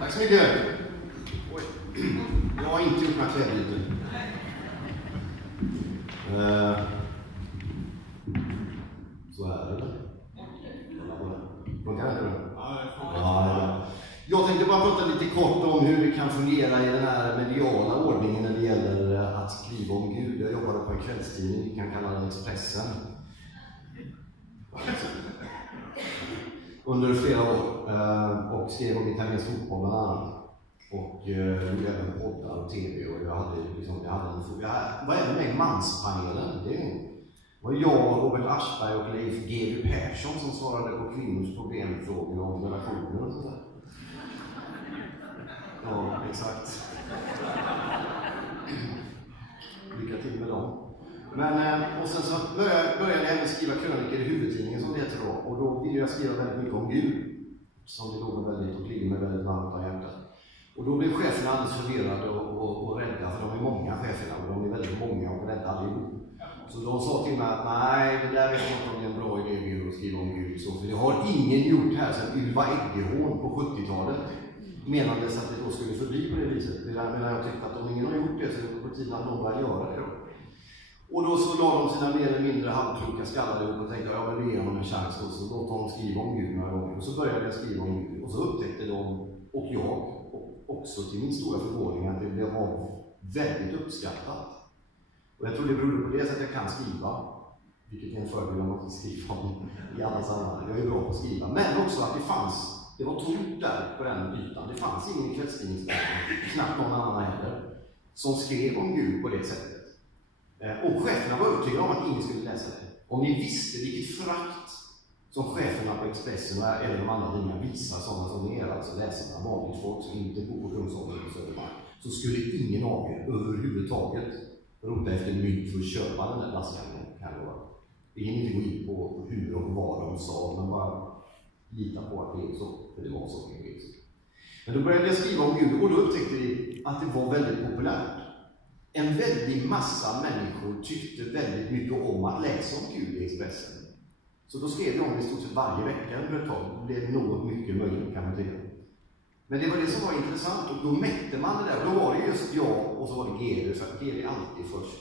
Tack så mycket. Oj. Jag har inte gjort några klädbyten. Så är det, eller? Funkar det då? Ja. Jag tänkte bara prata lite kort om hur vi kan fungera i den här mediala ordningen när det gäller att skriva om Gud. Jag jobbade på en kvällstidning, vi kan kalla den Expressen. Under flera år och skrev om italiensk fotboll bland annat. Och gjorde även poddar och tv och jag var även med i manspanelen. Det var jag, Robert Aschberg och Leif G.W. Persson som svarade på kvinnors problemfrågor om relationer och sånt där. Ja, exakt. Lycka till med dem. Men, och sen så började jag även skriva krönikor i huvudtidningen som det heter då. Och då ville jag skriva väldigt mycket om Gud. Som det låg väldigt och ligger med väldigt varmt av hjärtat. Och då blev cheferna alldeles förvirrade och rädda. För de är många cheferna och de är väldigt många och rädda allihop. Så de sa till mig att nej, det där vet jag inte om det är en bra idé att skriva om Gud. Så, för det har ingen gjort här sedan Ylva Eggehorn på 70-talet. Menades att det då skulle förbli på det viset. Men jag tyckte att om ingen har gjort det så är det på tiden att någon börjar göra det då. Och då så la de sina mer eller mindre halvkloka skallar upp och tänkte jag vill ge honom en chans och så låt dem skriva om Gud några gånger. Och så började jag skriva om Gud och så upptäckte de och jag också till min stora förvåning att det blev väldigt uppskattat. Och jag tror det berodde på det att jag kan skriva, vilket är en fördel om man kan skriva om i alla sammanhang. Jag är bra på att skriva, men också att det var tomt där på den ytan. Det fanns ingen kvällstidningsvärld, knappt någon annan heller, som skrev om Gud på det sättet. Och cheferna var övertygade om att ingen skulle läsa det. Om ni visste vilket förakt som cheferna på Expressen och även de andra tidningarna visar sådana som er, alltså läsarna, vanligt folk som inte bor på Kungsholmen och Södermalm, så skulle ingen av er överhuvudtaget rota efter mynt för att köpa den där laskan. Vi hinner inte gå in på hur och vad de sa, men bara lita på att det är så, för det var så. Men då började jag skriva om Gud och då upptäckte vi att det var väldigt populärt. En väldig massa människor tyckte väldigt mycket om att läsa om Gud i Expressen. Så då skrev jag om det i stort sett varje vecka under ett tag. Det blev något mycket möjligt kan man säga. Men det var det som var intressant och då mätte man det där. Och då var det just jag och så var det GW, för att GW är alltid först.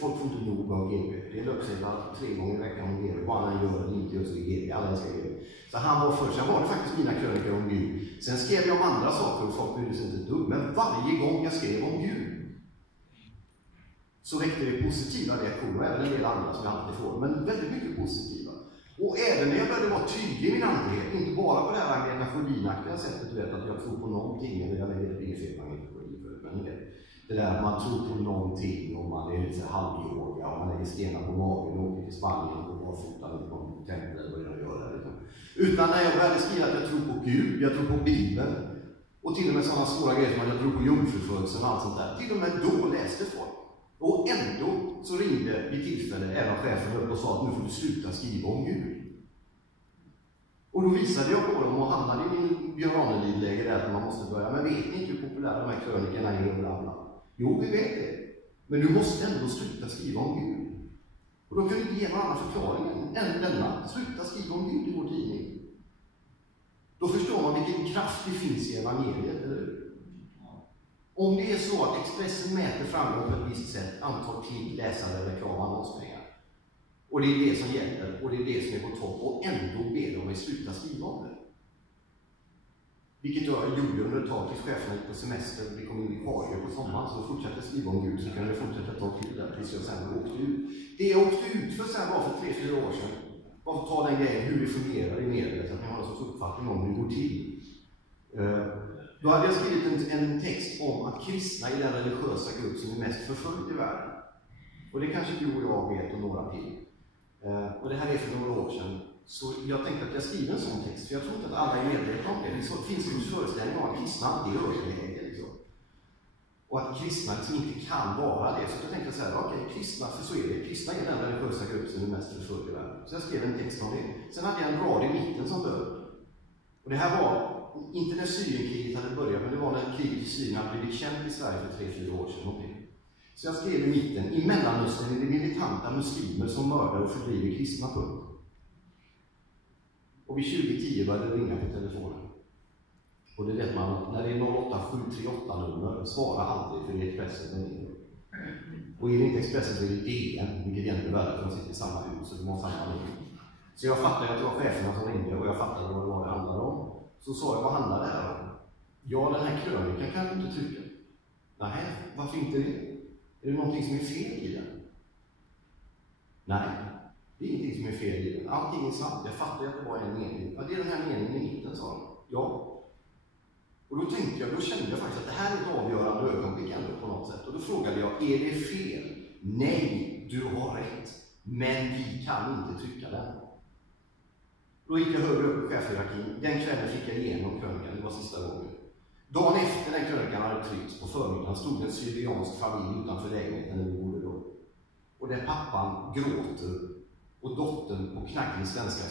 Folk får inte nog av GW. Det är löpsedlar 3 gånger i veckan om GW. Bara när han gör det inte gör så i GW. Alla älskar GW. Så han var först. Sen var det faktiskt mina krönikor om Gud. Sen skrev jag om andra saker och folk brydde sig inte ett dugg. Men varje gång jag skrev om Gud så väckte det positiva reaktioner, även en del andra som jag alltid får, men väldigt mycket positiva. Och även när jag började vara tydlig i min andlighet, inte bara på det här Agneta Sjödin-aktiga sättet, du vet, att jag tror på någonting, eller jag vet det är fel på Agneta Sjödin för, men det där att man tror på någonting, om man är lite halvyoga, och man lägger stenar på magen och åker till Spanien och bara fotar lite på en tempel eller vad jag gör där. Liksom. Utan när jag började skriva att jag tror på Gud, jag tror på Bibeln, och till och med sådana svåra grejer som att jag tror på jungfrufödseln och allt sånt där, till och med då läste folk. Och ändå så ringde vid tillfälle även chefen upp och sa att nu får du sluta skriva om Gud. Och då visade jag på dem och hamnade i min Björn Ranelid-läge där att man måste börja. Men vet ni inte hur populära de här krönikorna är och bla bla? Jo, vi vet det. Men du måste ändå sluta skriva om Gud. Och då kan du inte ge någon annan förklaring än denna. Sluta skriva om Gud i vår tidning. Då förstår man vilken kraft det finns i evangeliet, eller hur? Om det är så att Expressen mäter framgång på ett visst sätt, antal klick, läsare, reklam, annonspengar. Och det är det som gäller, och det är det som är på topp, och ändå ber de mig sluta skriva om det. Vilket jag gjorde under ett tag tills cheferna gick på semester, vi kom in i vikarier på sommaren, så fortsatte skriva om Gud, så kan jag fortsätta ett tag till där tills jag sen åkte ut. Det jag åkte ut för sen var för 3-4 år sedan, var att ta den grejen hur det fungerar i media, så att man har en sorts uppfattning om hur det går till. Då hade jag skrivit en text om att kristna är den religiösa grupp som är mest förföljd i världen. Och det kanske du och jag vet och några till. Och det här är för några år sedan. Så jag tänkte att jag skriver en sån text, för jag tror inte att alla är medvetna om det. Det finns en föreställning om att kristna alltid är överläge. Liksom. Och att kristna liksom inte kan vara det. Så jag tänkte så här, okej, kristna, för så är det. Kristna är den religiösa grupp som är mest förföljd i världen. Så jag skrev en text om det. Sen hade jag en rad i mitten som död. Och det här var inte när Syrienkriget hade börjat, men det var när kriget i Syrien hade blivit känt i Sverige för 3-4 år sedan. Så jag skrev i mitten, i Mellanöstern är det militanta muslimer som mördar och fördriver kristna punkt. Och vid 2010 började det ringa på telefonen. Och det vet man, när det är 08738-nummer, svara aldrig för det är Expressen som ringer. Och är det inte Expressen så är det DN, vilket egentligen är värre för de sitter i samma hus och de har samma liv. Så jag fattade att det var cheferna som ringde och jag fattade vad det handlade om. Så sa jag, vad handlar det här om? Ja, den här krönikan kan du inte trycka. Nej, varför inte det? Är det någonting som är fel i den? Nej, det är ingenting som är fel i den. Allting är sant. Jag fattade att det var en mening. Ja, det är den här meningen i mitten, sa de. Ja. Och då kände jag faktiskt att det här är ett avgörande ögonblick ändå på något sätt. Och då frågade jag, är det fel? Nej, du har rätt. Men vi kan inte trycka den. Då gick jag högre upp i chefhierarkin. Den kvällen fick jag igenom krönikan, det var sista gången. Dagen efter den krönikan hade tryckts på förmiddagen stod en syriansk familj utanför lägenheten där vi bodde då. Och där pappan gråter och dottern på knackig svenska